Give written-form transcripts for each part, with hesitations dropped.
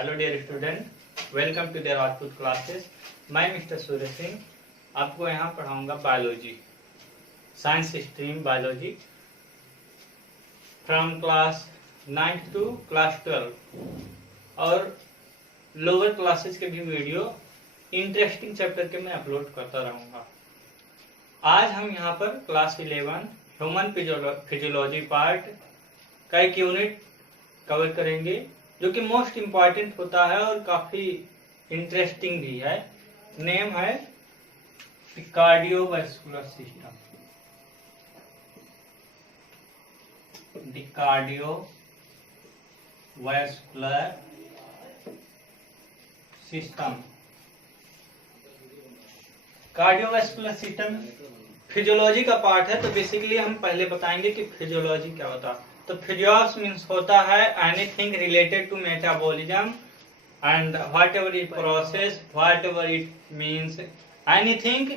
Hello dear student, welcome to their output classes. मैं mister Surya Singh आपको यहाँ पढ़ाऊंगा biology, science stream biology from class 9th to class 12 और lower classes के भी वीडियो इंटरेस्टिंग चैप्टर के मैं अपलोड करता रहूँगा। आज हम यहाँ पर क्लास 11 ह्यूमन फिजियोलॉजी पार्ट का एक यूनिट कवर करेंगे जो कि मोस्ट इम्पॉर्टेंट होता है और काफी इंटरेस्टिंग भी है। नेम है cardiovascular system. The cardiovascular system. Cardiovascular system physiology का पार्ट है, तो बेसिकली हम पहले बताएंगे कि फिजियोलॉजी क्या होता है। तो फिजियोस मीन्स होता है anything related to metabolism and whatever it process, whatever it means anything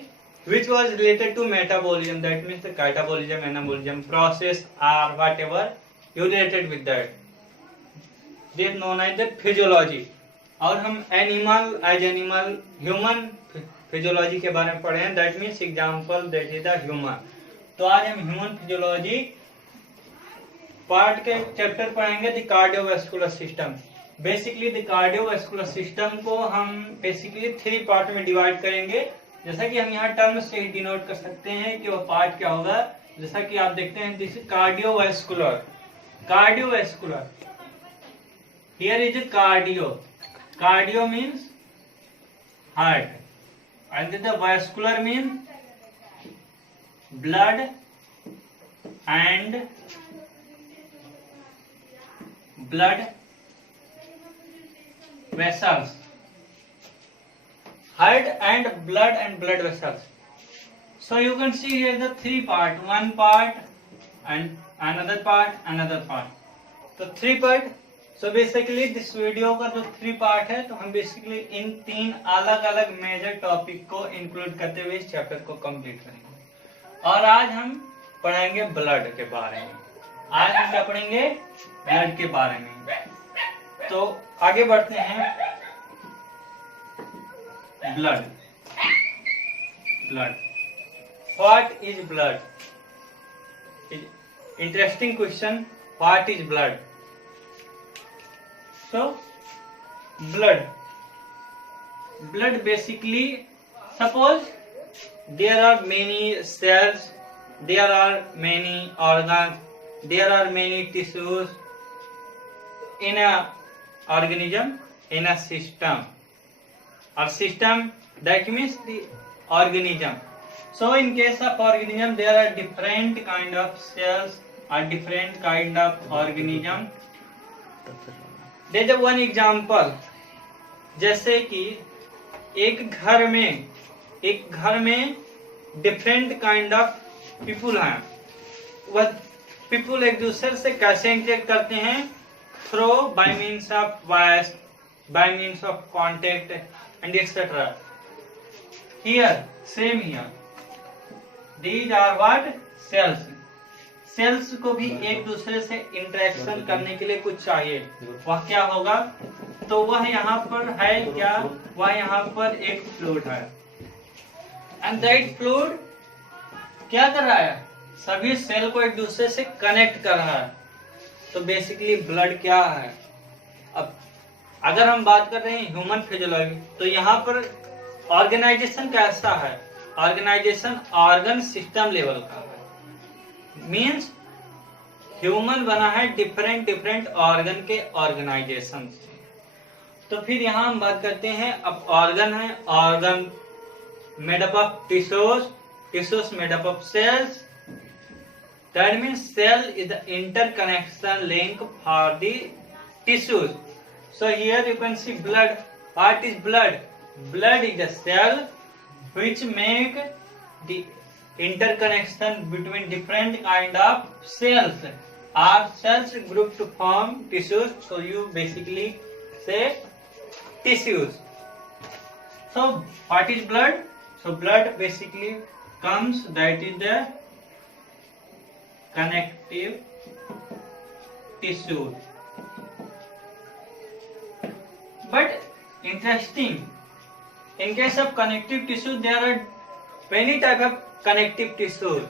which was related to metabolism, that means the catabolism, anabolism process or whatever you related with that, they are known as the physiology। और हम animal human physiology के बारे में पढ़े हैं, that means example that is the human. तो आज हम ह्यूमन फिजियोलॉजी पार्ट के चैप्टर पढ़ेंगे the cardiovascular system. Basically the cardiovascular system को हम बेसिकली 3 पार्ट में डिवाइड करेंगे। जैसा कि हम यहाँ टर्म से ही डिनोट कर सकते हैं कि वो पार्ट क्या होगा। जैसा कि आप देखते हैं this is cardiovascular. Here is cardio means heart and the vascular mean blood and blood vessels, heart and blood vessels। So you can see here the 3 part, one part and another part। तो 3 part। So basically this video का जो 3 पार्ट है, तो हम बेसिकली इन 3 अलग अलग major topic को इंक्लूड करते हुए इस चैप्टर को कंप्लीट करेंगे। और आज हम पढ़ेंगे ब्लड के बारे में। आज हम क्या पढ़ेंगे? ब्लड के बारे में। तो आगे बढ़ते हैं। Blood what is blood? Interesting question. What is blood? So blood basically, suppose there are many cells, there are many organs, there are many tissues in a organism, in a system, or system that means the organism। So in case of organism there are different kind of cells or different kind of organism। जैसे one example, जैसे कि एक घर में different kind of people हैं। वह पीपुल एक दूसरे से कैसे इंटरेक्ट करते हैं? Through by means of voice, by means of contact and etcetera. Here same here these are what? Cells. Cells को भी एक दूसरे से इंटरेक्शन करने के लिए कुछ चाहिए। वह क्या होगा? तो वह यहाँ पर है क्या? वह यहाँ पर एक फ्लूइड है एंड दैट फ्लूइड क्या कर रहा है? सभी सेल को एक दूसरे से कनेक्ट कर रहा है। तो बेसिकली ब्लड क्या है? अब अगर हम बात कर रहे हैं ह्यूमन फिजियोलॉजी, तो यहाँ पर ऑर्गेनाइजेशन कैसा है? ऑर्गेनाइजेशन ऑर्गन सिस्टम लेवल का है। मीन्स ह्यूमन बना है डिफरेंट ऑर्गन के ऑर्गेनाइजेशन से। तो फिर यहाँ हम बात करते हैं, अब ऑर्गन है, organ made up of tissues made up of cells. That means cell is the interconnection link for the tissues. So here you can see blood. What is blood? Blood is a cell which make the interconnection between different kind of cells or cells grouped to form tissues। So you basically say tissues। So what is blood? So blood basically comes, that is the connective tissue। But interesting, in case of connective tissue, there are many type of connective tissue,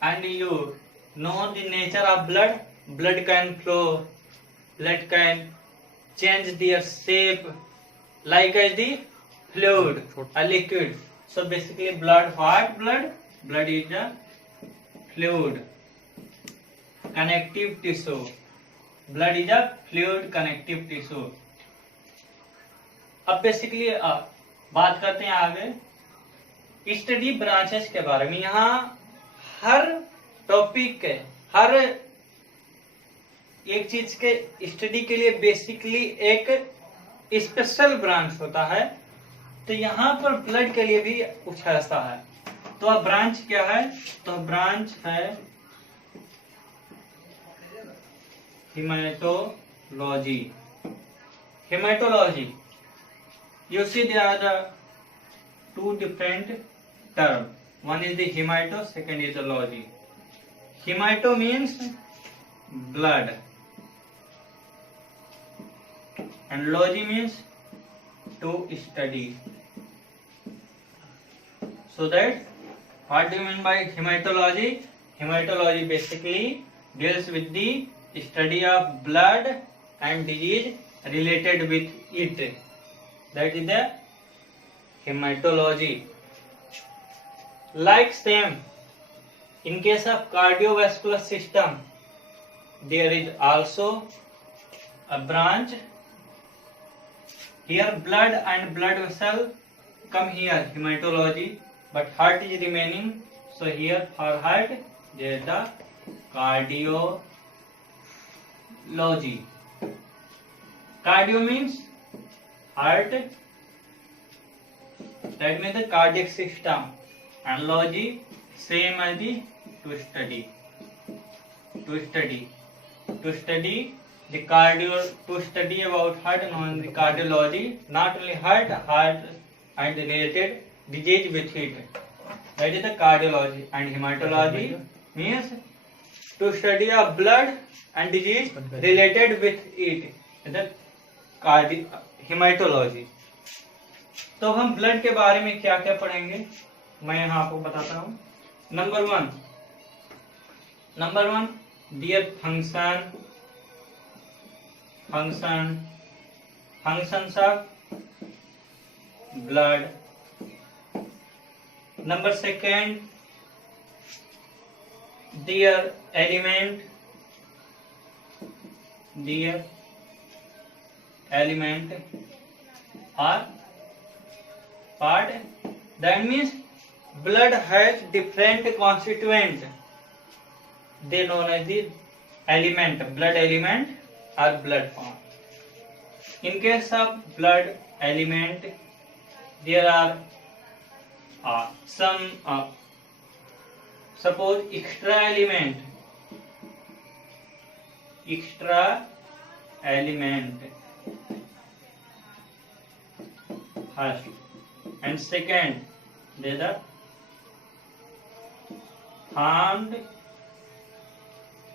and you know the nature of blood. Blood can flow, blood can change their shape like as the fluid, a liquid. So basically blood, what blood? Blood is a fluid, connective tissue. Blood is a fluid connective tissue. अब बेसिकली बात करते हैं आगे study branches के बारे में। यहाँ हर टॉपिक के, हर एक चीज के स्टडी के लिए बेसिकली एक स्पेशल ब्रांच होता है। तो यहाँ पर ब्लड के लिए भी कुछ ऐसा है। तो अब ब्रांच क्या है? तो ब्रांच है haematology. Haematology, you see there are the two different terms. One is the hemato, second is the logy. Hemato means blood and logy means to study. So that what do you mean by hematology? Hematology basically deals with the study of blood and disease related with it. That is the hematology. Like same, in case of cardiovascular system, there is also a branch. Here blood and blood vessel come here, hematology, but heart is remaining. So here for heart, there is the cardiology. Cardio means heart, that means the cardiac system, and logy same as the to study the cardio, to study about heart known the cardiology, not only heart and related disease with it, that is the cardiology. And hematology means to study of blood and disease related with it, the haematology. तो हम ब्लड के बारे में क्या क्या पढ़ेंगे मैं यहाँ आपको बताता हूँ। Number one dear functions of blood. Number second dear element or part. That means blood has different constituents. They known as the element, blood element or blood form. In case of blood element, there are some suppose extra element first, and second there are formed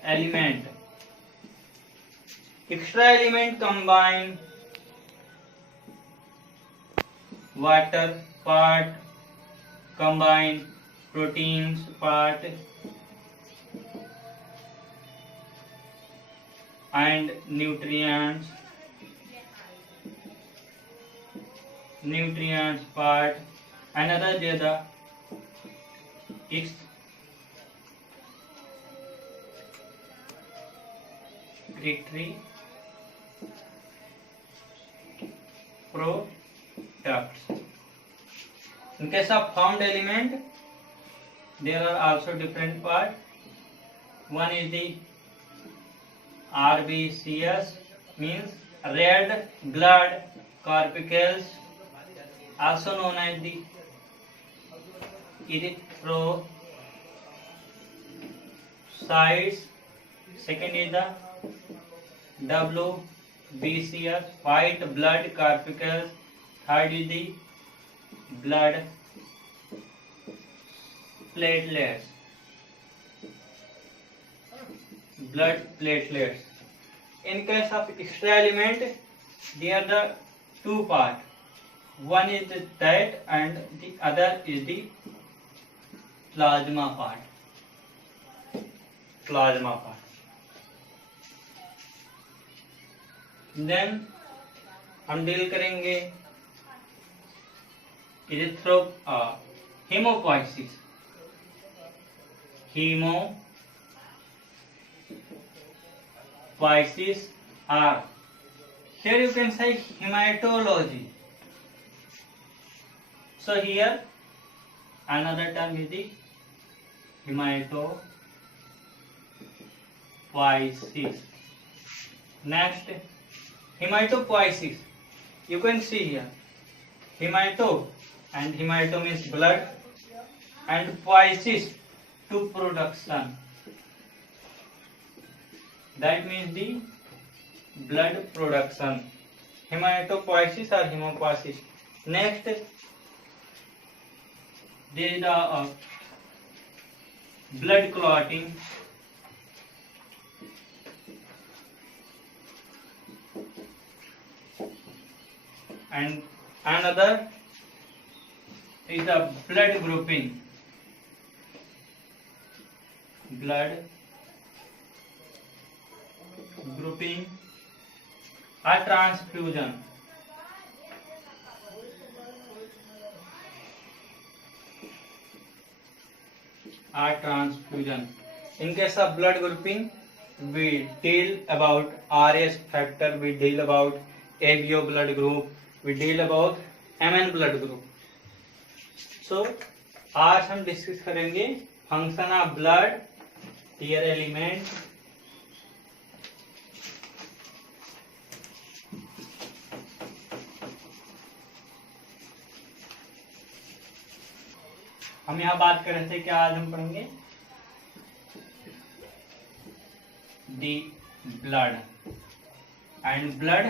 element. Extra element combine water part, combine proteins part, and nutrients part. Another there the excretory products. In case of formed element, there are also different parts. One is the RBCS, means red blood corpuscles, also known as the erythrocytes. Second is the WBCS, white blood corpuscles. Third is the blood platelets. In case of extra element, They are the two part. One is that and the other is the plasma part. Plasma part. Then हम डील करेंगे hemopoiesis. Hemopoiesis are, here you can say hematology. So here another term is the hematopoiesis. Next, hematopoiesis. You can see here hemato, and hemato means blood, and poiesis to production. That means the blood production. Hematopoiesis or hemopoiesis. Next, there is the blood clotting. And another is the blood grouping. Blood grouping or transfusion. In case of blood grouping, we deal about RS factor, we deal about ABO blood group, we deal about MN blood group. So आज हम discuss करेंगे function of blood, tier element, हम यहाँ बात कर रहे थे क्या आज हम पढ़ेंगे the blood and blood,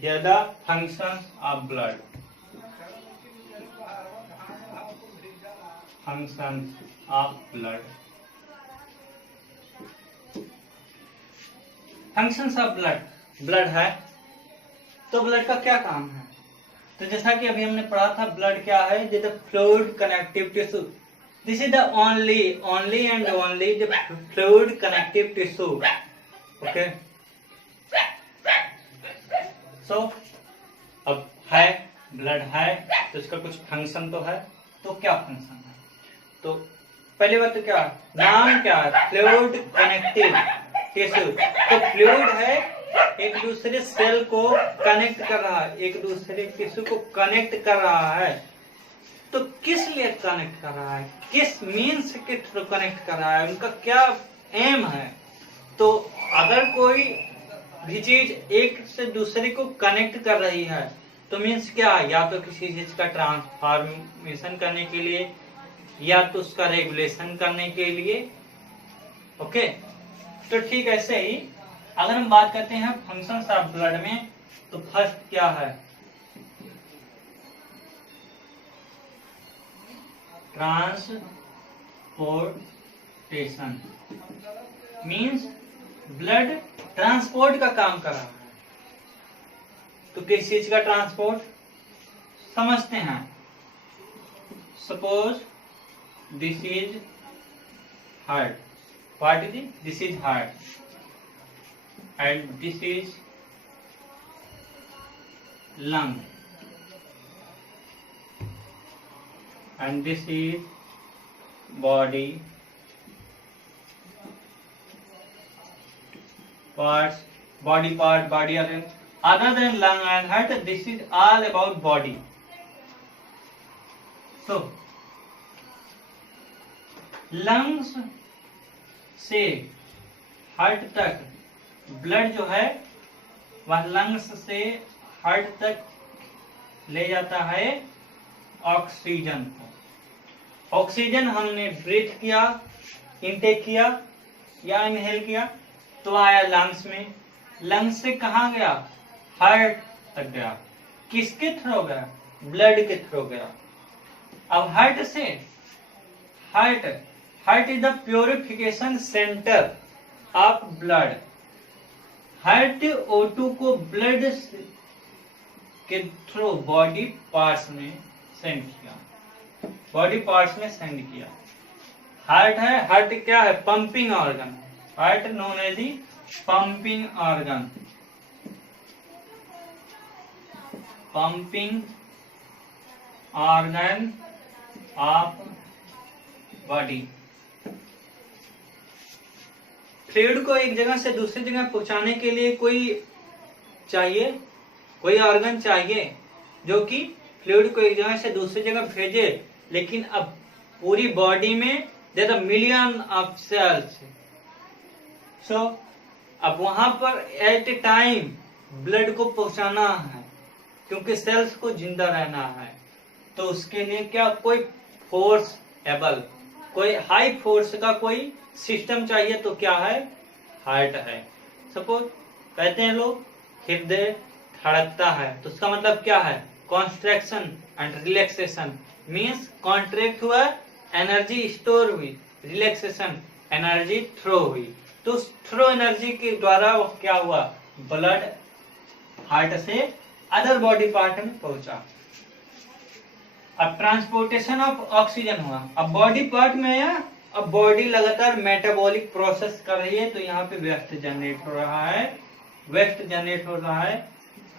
they are the functions of blood. Functions of blood. Functions of blood. Blood है तो ब्लड का क्या काम है? तो जैसा कि अभी हमने पढ़ा था, ब्लड क्या है? This is the fluid connective tissue. This is the only and only the fluid connective tissue. Okay, so अब है ब्लड है तो इसका कुछ फंक्शन तो है. तो क्या फंक्शन है? तो पहली बात तो क्या, नाम क्या है? Fluid connective tissue. तो फ्लूइड है, एक दूसरे सेल को कनेक्ट कर रहा है, एक दूसरे टिश्यू को कनेक्ट कर रहा है. तो किस लिए कनेक्ट कर रहा है? किस मीन्स के थ्रू कनेक्ट कर रहा है? उनका क्या एम है? तो अगर कोई भी चीज एक से दूसरे को कनेक्ट कर रही है तो मीन्स क्या? या तो किसी चीज का ट्रांसफॉर्मेशन करने के लिए, या तो उसका रेगुलेशन करने के लिए. ओके, तो ठीक ऐसे ही अगर हम बात करते हैं फंक्शंस ऑफ ब्लड में, तो फर्स्ट क्या है? ट्रांसपोर्टेशन. मीन्स ब्लड ट्रांसपोर्ट का काम कर रहा है. तो किस चीज का ट्रांसपोर्ट समझते हैं? Suppose this is heart. What is it? This is heart and this is lung and this is body parts, body part, body organ. Other than lung and heart, this is all about body. So lungs से हार्ट तक ब्लड जो है वह लंग्स से हार्ट तक ले जाता है ऑक्सीजन को. ऑक्सीजन हमने ब्रीथ किया, इनटेक किया या इनहेल किया, तो आया लंग्स में. लंग्स से कहाँ गया? हार्ट तक गया. किसके थ्रू गया? ब्लड के थ्रू गया. अब हार्ट से, heart is the purification centre of blood. Heart O2 को ब्लड के थ्रू बॉडी पार्ट्स में सेंड किया, बॉडी पार्ट्स में सेंड किया। हार्ट है, हार्ट क्या है? Pumping organ. Heart known as the pumping organ, pumping organ of body. Fluid को एक जगह से दूसरी जगह पहुंचाने के लिए कोई चाहिए, कोई ऑर्गन चाहिए जो कि फ्लूइड को एक जगह से दूसरी जगह भेजे। लेकिन अब पूरी बॉडी में there are million of cells, so अब वहां पर एट ए टाइम ब्लड को पहुंचाना है, क्योंकि सेल्स को जिंदा रहना है। तो उसके लिए क्या कोई फोर्स एबल, कोई हाई फोर्स का कोई सिस्टम चाहिए। तो क्या है? हार्ट है। सपोज कहते हैं लोग हृदय धड़कता है, तो उसका मतलब क्या है? Contraction and relaxation. Means contract हुआ, एनर्जी स्टोर हुई, रिलैक्सेशन एनर्जी थ्रो हुई। तो उस थ्रो एनर्जी के द्वारा वो क्या हुआ? ब्लड हार्ट से अदर बॉडी पार्ट में पहुंचा। अब ट्रांसपोर्टेशन ऑफ ऑक्सीजन हुआ। अब बॉडी पार्ट में है, अब बॉडी लगातार मेटाबॉलिक प्रोसेस कर रही है, तो यहाँ पे वेस्ट जनरेट हो रहा है, वेस्ट जनरेट हो रहा है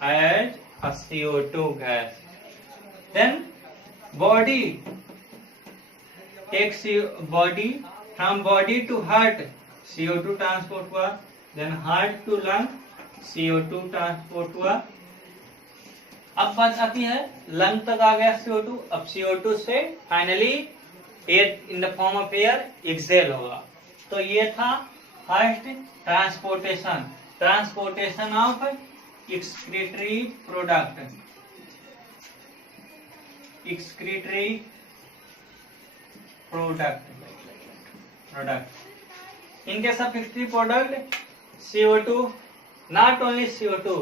as a CO2 gas. Then body takes body from body to heart, CO2 transport हुआ। Then heart to lung, CO2 transport हुआ। अब बात आती है लंग तक आ गया CO2। अब CO2 से finally air in the form of air exhale होगा। तो ये था first transportation, transportation of excretory product, excretory product. In case of excretory product, CO2, not only CO2,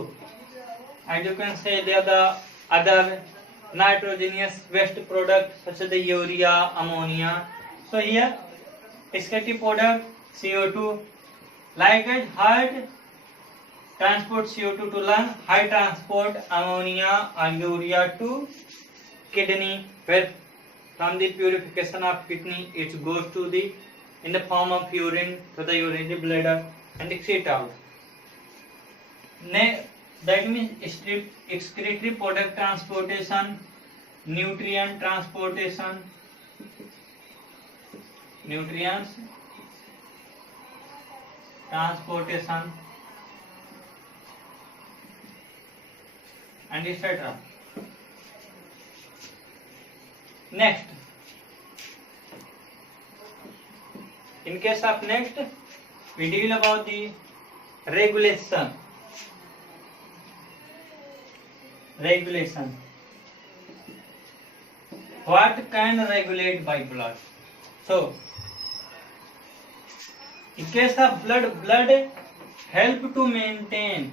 and you can say there are the other nitrogenous waste products such as the urea, ammonia. So here excretory product CO2, likewise heart transport CO2 to lung, heart transport ammonia or urea to kidney, where from the purification of kidney it goes to the in the form of urine to the urinary bladder and excrete out. That means excretory product transportation, nutrient transportation, nutrients transportation and etc. Next, in case of next, we deal about the regulation. Regulation. What can regulate by blood? So, in case of blood, blood help to maintain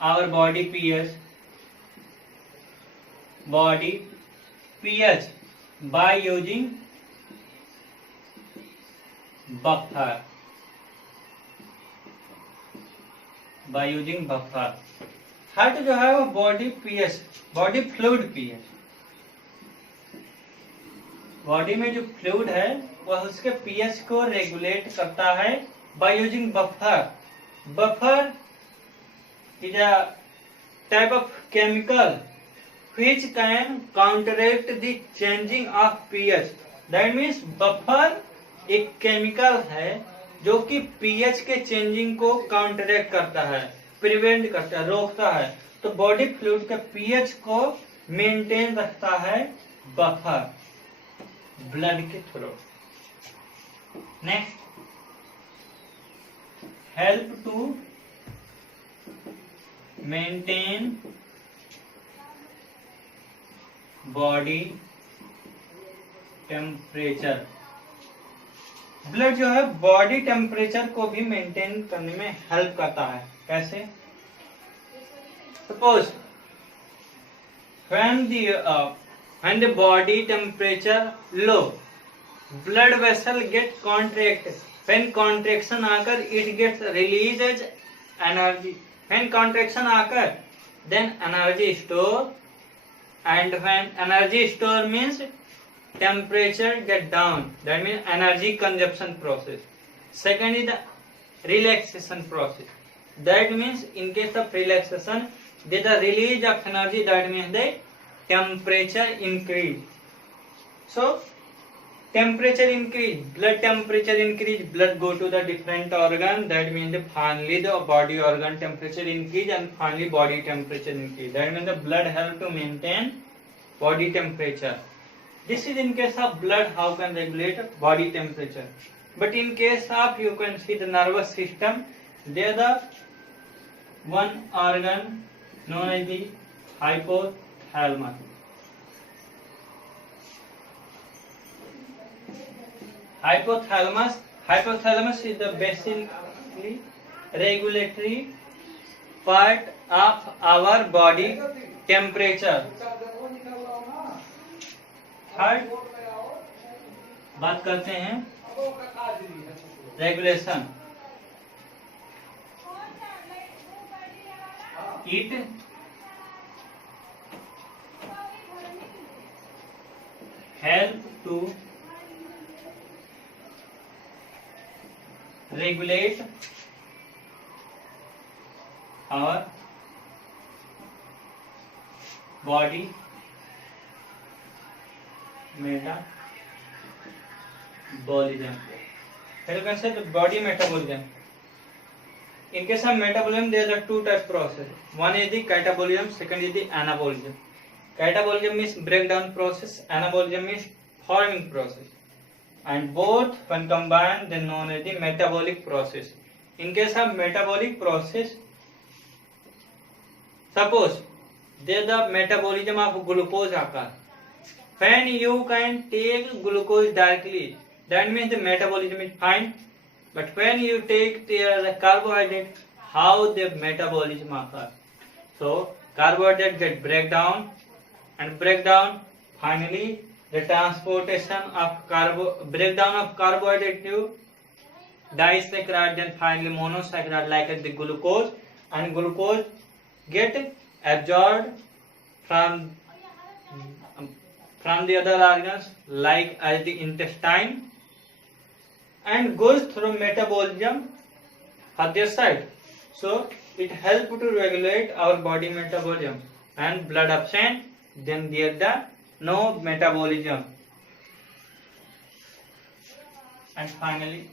our body pH. Body pH by using buffer, by using buffer. Heart जो है वो body pH, body fluid pH, body में जो फ्लूइड है वह उसके पीएच को रेगुलेट करता है by using buffer. Buffer is a type of chemical which can counteract the changing of pH. That means buffer एक केमिकल है जो कि पीएच के चेंजिंग को काउंटरैक्ट करता है, प्रिवेंट करता है, रोकता है। तो बॉडी फ्लूइड के पीएच को मेंटेन रखता है बफर, ब्लड के through. Next, help to maintain body temperature. Blood जो है बॉडी टेम्परेचर को भी मेंटेन करने में हेल्प करता है। कैसे? Suppose when the body temperature low, blood vessel get contract. When contraction occur, it gets released as energy. When contraction occur, then energy store And when energy store means temperature get down, that means energy consumption process. Second is the relaxation process. That means in case of relaxation, there the release of energy, that means the temperature increase. So temperature increase, blood temperature increase, blood go to the different organ, that means the finally the body organ temperature increase and finally body temperature increase. That means the blood help to maintain body temperature. This is in case of blood, how can regulate body temperature. But in case of, you can see the nervous system, there the one organ known as the hypothalamus. Hypothalamus is the basically regulatory part of our body temperature. Third बात करते हैं regulation. It help to regulate our body metabolism. You can say the body metabolism. In case of metabolism, there are two types process. One is the catabolism, second is the anabolism. Catabolism means breakdown process, anabolism means forming process, and both when combined then known as the metabolic process. In case of metabolic process, suppose there the metabolism of glucose occurs. When you can take glucose directly, that means the metabolism is fine. But when you take the carbohydrate, how the metabolism occurs? So carbohydrate get breakdown, and breakdown finally the transportation of breakdown of carbohydrate to disaccharide, then finally monosaccharide like the glucose, and glucose get absorbed from the other organs like as the intestine and goes through metabolism other side. So it helps to regulate our body metabolism, and blood absent, then there the no metabolism, and finally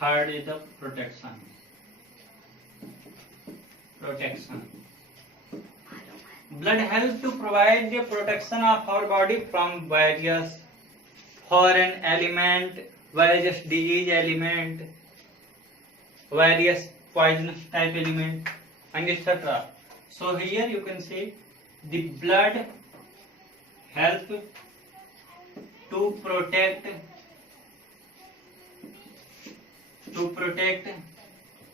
third is the protection. Blood helps to provide the protection of our body from various foreign element, various disease element, various poisonous type element, and etc. So here you can see the blood help to protect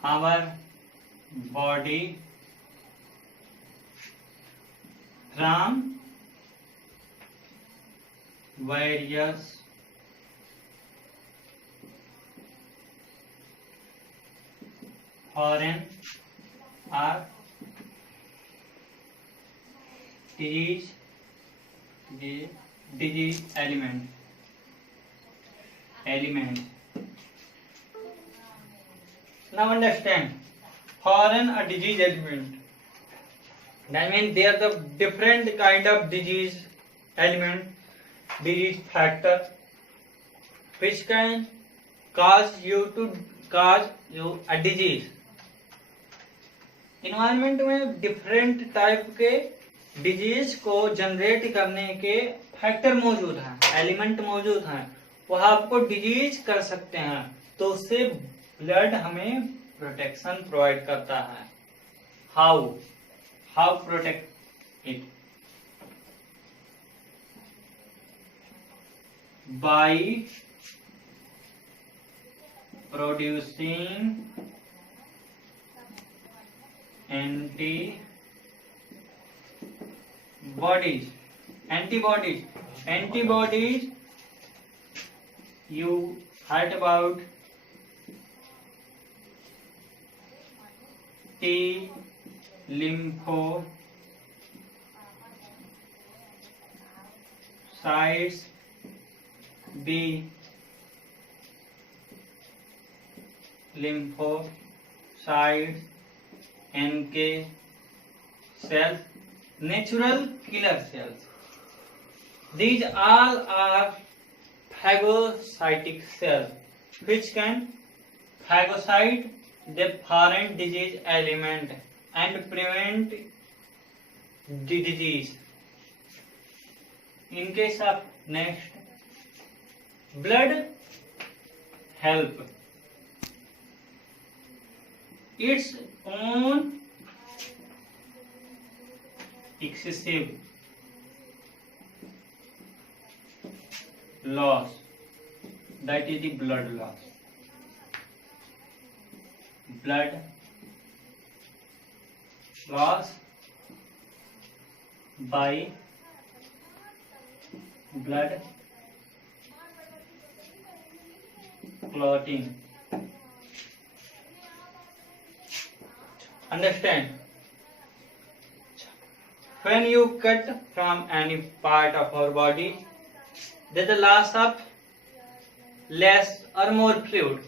our body from various foreign or disease element. Now understand, foreign or disease element. That means they are the different kind of disease element, disease factor, which can cause you a disease. Environment में different type के डिजीज को जनरेट करने के फैक्टर मौजूद हैं, एलिमेंट मौजूद हैं, वह आपको डिजीज कर सकते हैं. तो उससे ब्लड हमें प्रोटेक्शन प्रोवाइड करता है. How protect it? By producing antibodies. You heard about T lymphocytes, B lymphocytes, NK cells, natural killer cells. These all are phagocytic cells which can phagocyte the foreign disease element and prevent the disease. In case of next, blood help its own excessive loss, that is the blood loss. Blood loss by blood clotting. Understand? When you cut from any part of our body, there is the loss of less or more fluid.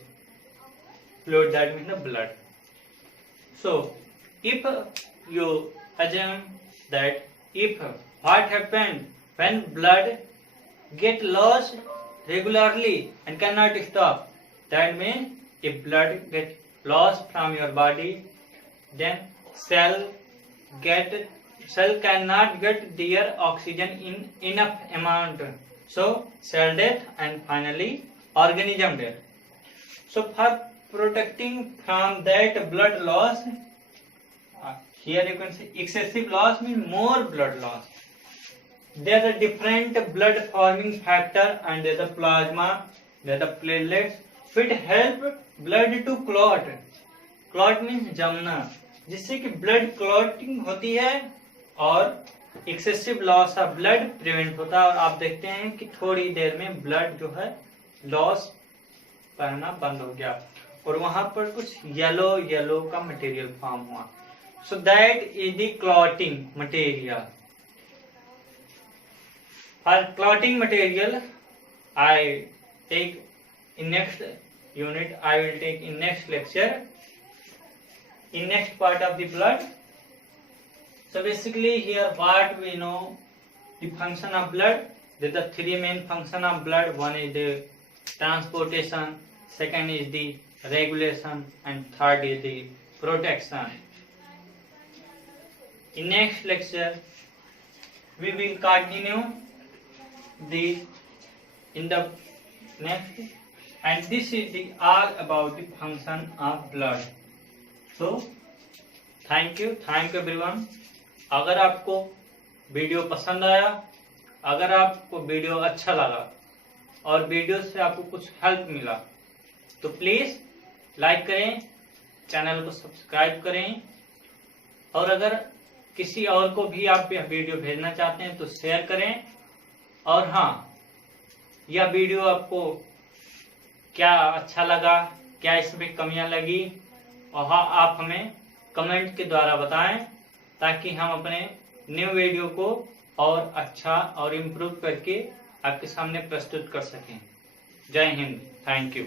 Fluid, that means the blood. So, if you assume that if what happened when blood get lost regularly and cannot stop, that means if blood get lost from your body, then cell cannot get their oxygen in enough amount. So cell death and finally organism death. So for protecting from that blood loss, here you can see excessive loss means more blood loss. There are different blood forming factor and there is the plasma, there are the platelets which help blood to clot. Clot means जमना, जिससे कि blood clotting होती है और excessive loss of blood prevent होता है। और आप देखते हैं कि थोड़ी देर में ब्लड जो है लॉस करना बंद हो गया और वहां पर कुछ येलो का मटेरियल फॉर्म हुआ। So that is the clotting material. For clotting material I take in next unit, I will take in next lecture, in next part of the blood. So basically here what we know, the function of blood, there are three main function of blood. One is the transportation, second is the regulation and third is the protection. In next lecture we will continue the in the next, and this is the all about the function of blood. So thank you everyone. अगर आपको वीडियो पसंद आया, अगर आपको वीडियो अच्छा लगा और वीडियो से आपको कुछ हेल्प मिला तो प्लीज लाइक करें, चैनल को सब्सक्राइब करें और अगर किसी और को भी आप वीडियो भेजना चाहते हैं तो शेयर करें। और हाँ, यह वीडियो आपको क्या अच्छा लगा, क्या इसमें कमियां लगी, और हाँ आप हमें कमेंट के द्वारा बताएं ताकि हम अपने न्यू वीडियो को और अच्छा और इम्प्रूव करके आपके सामने प्रस्तुत कर सकें। जय हिंद, थैंक यू।